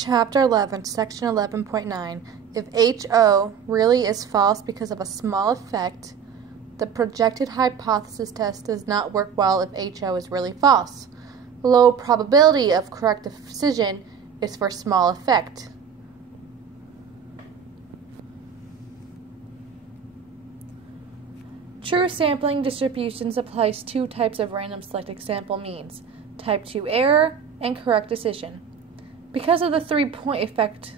Chapter 11, Section 11.9. If HO really is false because of a small effect, the projected hypothesis test does not work well if HO is really false. Low probability of correct decision is for small effect. True sampling distributions applies two types of random selected sample means, type 2 error and correct decision. Because of the 3-point effect,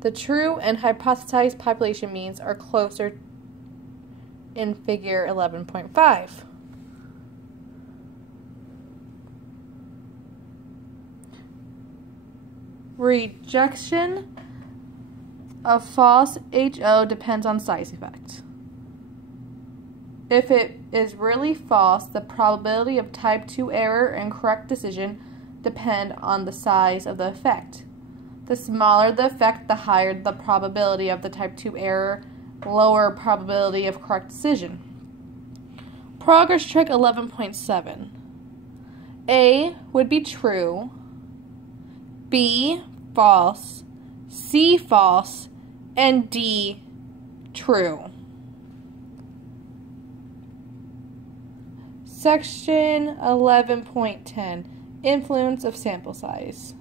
the true and hypothesized population means are closer in figure 11.5. Rejection of false HO depends on size effect. If it is really false, the probability of type 2 error and correct decision depend on the size of the effect. The smaller the effect, the higher the probability of the type 2 error, lower probability of correct decision. Progress check 11.7. A would be true, B false, C false, and D true. Section 11.10. Influence of sample size.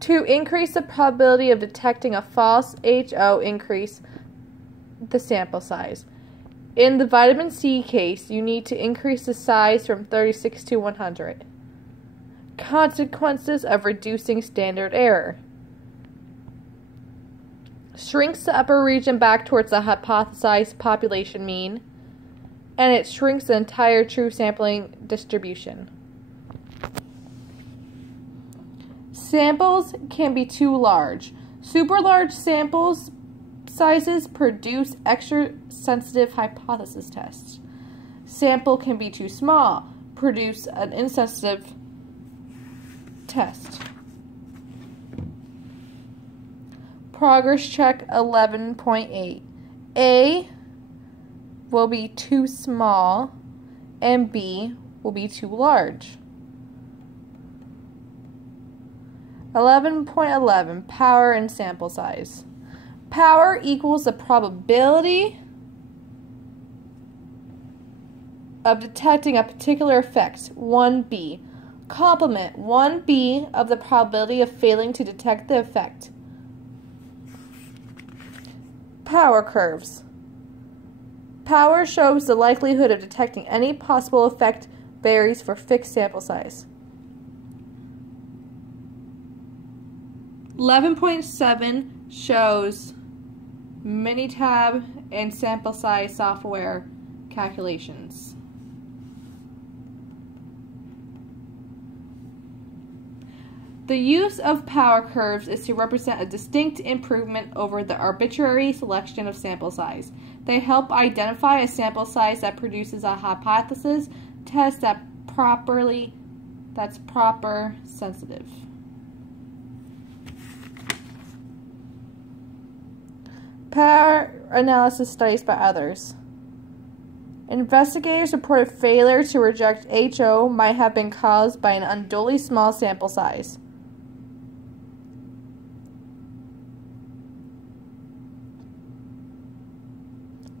To increase the probability of detecting a false HO, increase the sample size. In the vitamin C case, you need to increase the size from 36 to 100. Consequences of reducing standard error. Shrinks the upper region back towards the hypothesized population mean, and it shrinks the entire true sampling distribution. Samples can be too large. Super large samples sizes produce extra sensitive hypothesis tests. Sample can be too small, produce an insensitive test. Progress check 11.8. A will be too small and B will be too large. 11.11. Power and sample size. Power equals the probability of detecting a particular effect, 1B. Complement 1B of the probability of failing to detect the effect. Power curves. Power shows the likelihood of detecting any possible effect varies for fixed sample size. 11.7 shows Minitab and sample size software calculations. The use of power curves is to represent a distinct improvement over the arbitrary selection of sample size. They help identify a sample size that produces a hypothesis test that's proper sensitive. Power analysis studies by others. Investigators reported failure to reject HO might have been caused by an unduly small sample size.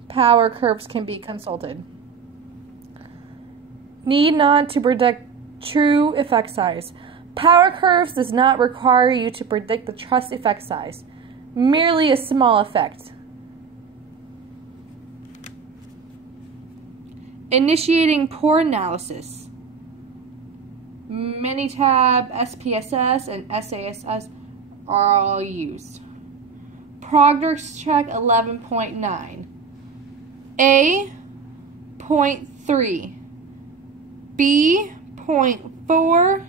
Power curves can be consulted. Need not to predict true effect size. Power curves does not require you to predict the trust effect size, merely a small effect. Initiating poor analysis. Minitab, SPSS, and SASS are all used. Progress check 11.9. A 0.3, B 0.4,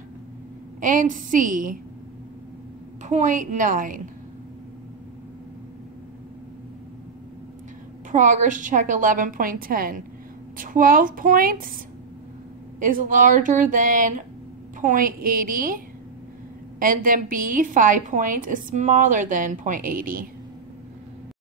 and C 0.9. Progress check 11.10. 12 points is larger than 0.80, and then B 5 points is smaller than 0.80.